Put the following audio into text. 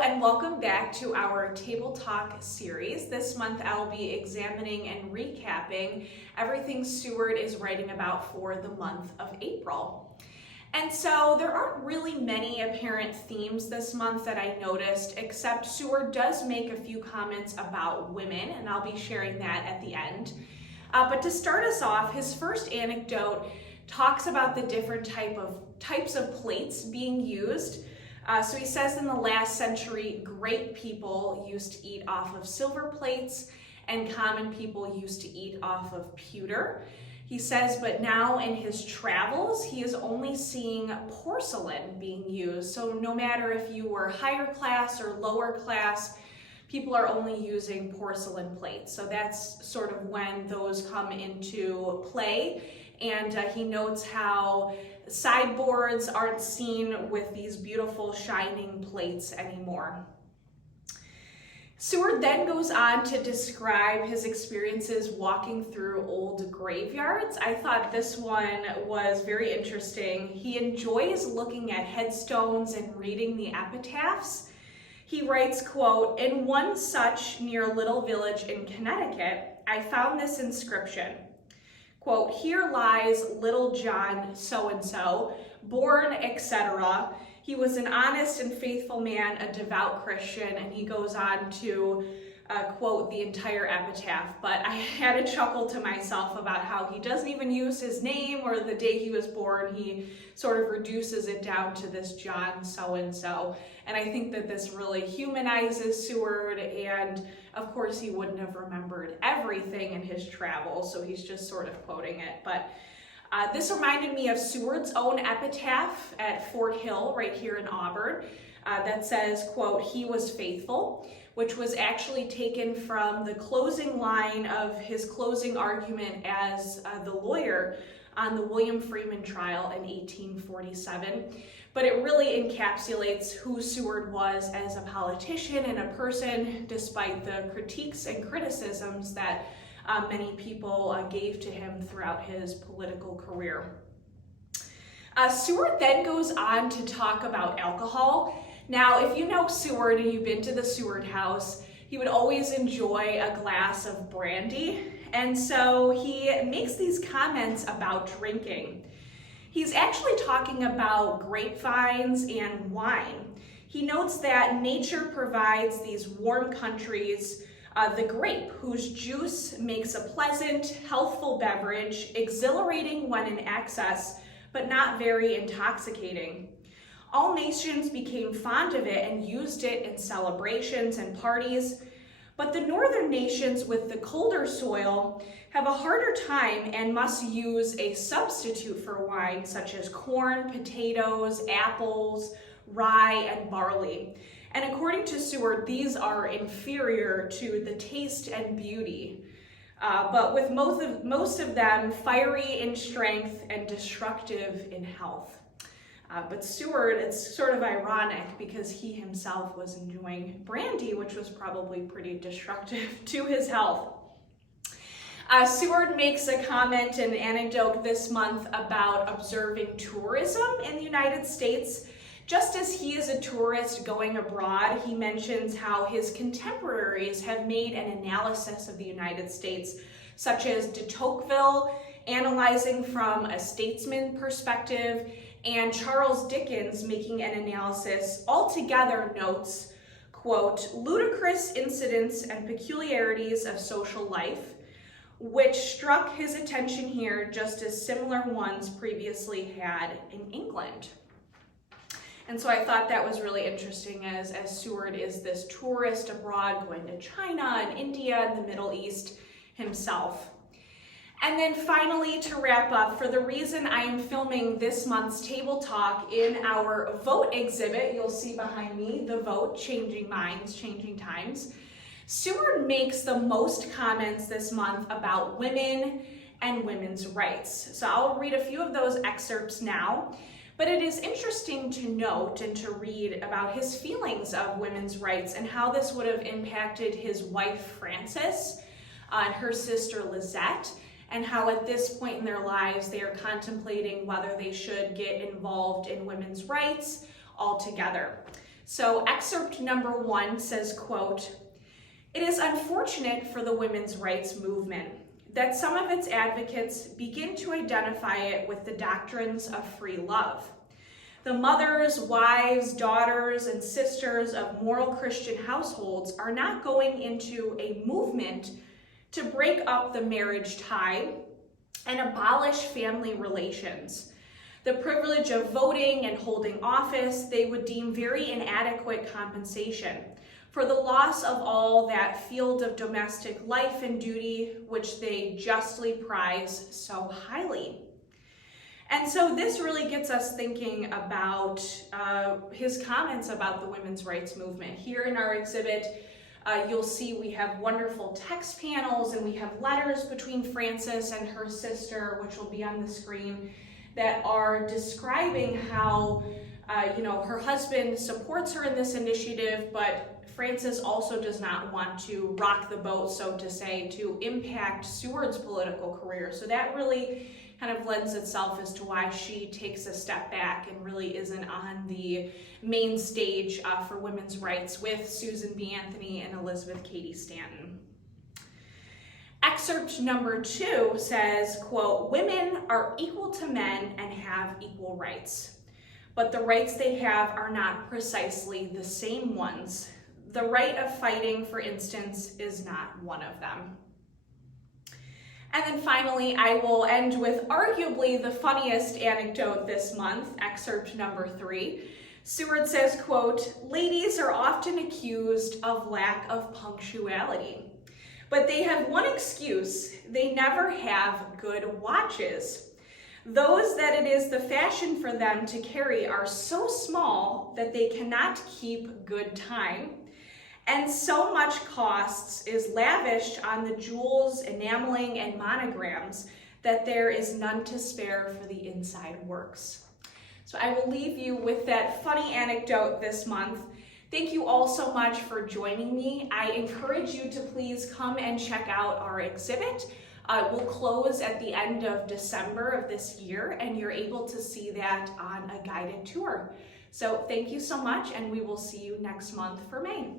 and welcome back to our Table Talk series. This month I'll be examining and recapping everything Seward is writing about for the month of April. And so there aren't really many apparent themes this month that I noticed, except Seward does make a few comments about women, and I'll be sharing that at the end. But to start us off, his first anecdote talks about the different types of plates being used. So he says in the last century, great people used to eat off of silver plates and common people used to eat off of pewter. He says, but now in his travels, he is only seeing porcelain being used. So no matter if you were higher class or lower class, people are only using porcelain plates. So that's sort of when those come into play. And he notes how sideboards aren't seen with these beautiful shining plates anymore. Seward then goes on to describe his experiences walking through old graveyards. I thought this one was very interesting. He enjoys looking at headstones and reading the epitaphs. He writes, quote, "In one such near a little village in Connecticut, I found this inscription. Quote, here lies little John so-and-so, born, etc. He was an honest and faithful man, a devout Christian," and he goes on to quote the entire epitaph. But I had a chuckle to myself about how he doesn't even use his name or the day he was born. He sort of reduces it down to this John so-and-so. And I think that this really humanizes Seward, and of course he wouldn't have remembered everything in his travels, so he's just sort of quoting it. But this reminded me of Seward's own epitaph at Fort Hill right here in Auburn that says, quote, "He was faithful," which was actually taken from the closing line of his closing argument as the lawyer on the William Freeman trial in 1847. But it really encapsulates who Seward was as a politician and a person, despite the critiques and criticisms that many people gave to him throughout his political career. Seward then goes on to talk about alcohol. Now, if you know Seward and you've been to the Seward house, he would always enjoy a glass of brandy. And so he makes these comments about drinking. He's actually talking about grapevines and wine. He notes that nature provides these warm countries the grape, whose juice makes a pleasant, healthful beverage, exhilarating when in excess, but not very intoxicating. All nations became fond of it and used it in celebrations and parties, but the northern nations with the colder soil have a harder time and must use a substitute for wine, such as corn, potatoes, apples, rye, and barley. And according to Seward, these are inferior to the taste and beauty, but with most of them fiery in strength and destructive in health. But Seward, it's sort of ironic because he himself was enjoying brandy, which was probably pretty destructive to his health. Seward makes a comment, an anecdote this month about observing tourism in the United States. Just as he is a tourist going abroad, he mentions how his contemporaries have made an analysis of the United States, such as de Tocqueville, analyzing from a statesman perspective, and Charles Dickens making an analysis. Altogether notes, quote, ludicrous incidents and peculiarities of social life, which struck his attention here just as similar ones previously had in England. And so I thought that was really interesting as Seward is this tourist abroad going to China and India and the Middle East himself. And then finally, to wrap up, for the reason I am filming this month's Table Talk in our vote exhibit, you'll see behind me, the vote, Changing Minds, Changing Times, Seward makes the most comments this month about women and women's rights. So I'll read a few of those excerpts now. But it is interesting to note and to read about his feelings of women's rights and how this would have impacted his wife, Frances, and her sister, Lizette, and how at this point in their lives they are contemplating whether they should get involved in women's rights altogether. So excerpt number 1 says, quote, "It is unfortunate for the women's rights movement that some of its advocates begin to identify it with the doctrines of free love. The mothers, wives, daughters, and sisters of moral Christian households are not going into a movement to break up the marriage tie and abolish family relations. The privilege of voting and holding office they would deem very inadequate compensation for the loss of all that field of domestic life and duty which they justly prize so highly." And so this really gets us thinking about his comments about the women's rights movement. Here in our exhibit, you'll see we have wonderful text panels, and we have letters between Frances and her sister, which will be on the screen, that are describing how her husband supports her in this initiative, but Frances also does not want to rock the boat, so to say, to impact Seward's political career. So that really kind of lends itself as to why she takes a step back and really isn't on the main stage for women's rights with Susan B. Anthony and Elizabeth Cady Stanton. Excerpt number 2 says, quote, "Women are equal to men and have equal rights, but the rights they have are not precisely the same ones. The right of fighting, for instance, is not one of them." And then finally, I will end with arguably the funniest anecdote this month, excerpt number 3. Seward says, quote, "Ladies are often accused of lack of punctuality, but they have one excuse: they never have good watches. Those that it is the fashion for them to carry are so small that they cannot keep good time, and so much costs is lavished on the jewels, enameling, and monograms that there is none to spare for the inside works." So I will leave you with that funny anecdote this month. Thank you all so much for joining me. I encourage you to please come and check out our exhibit. We'll close at the end of December of this year, and you're able to see that on a guided tour. So thank you so much, and we will see you next month for May.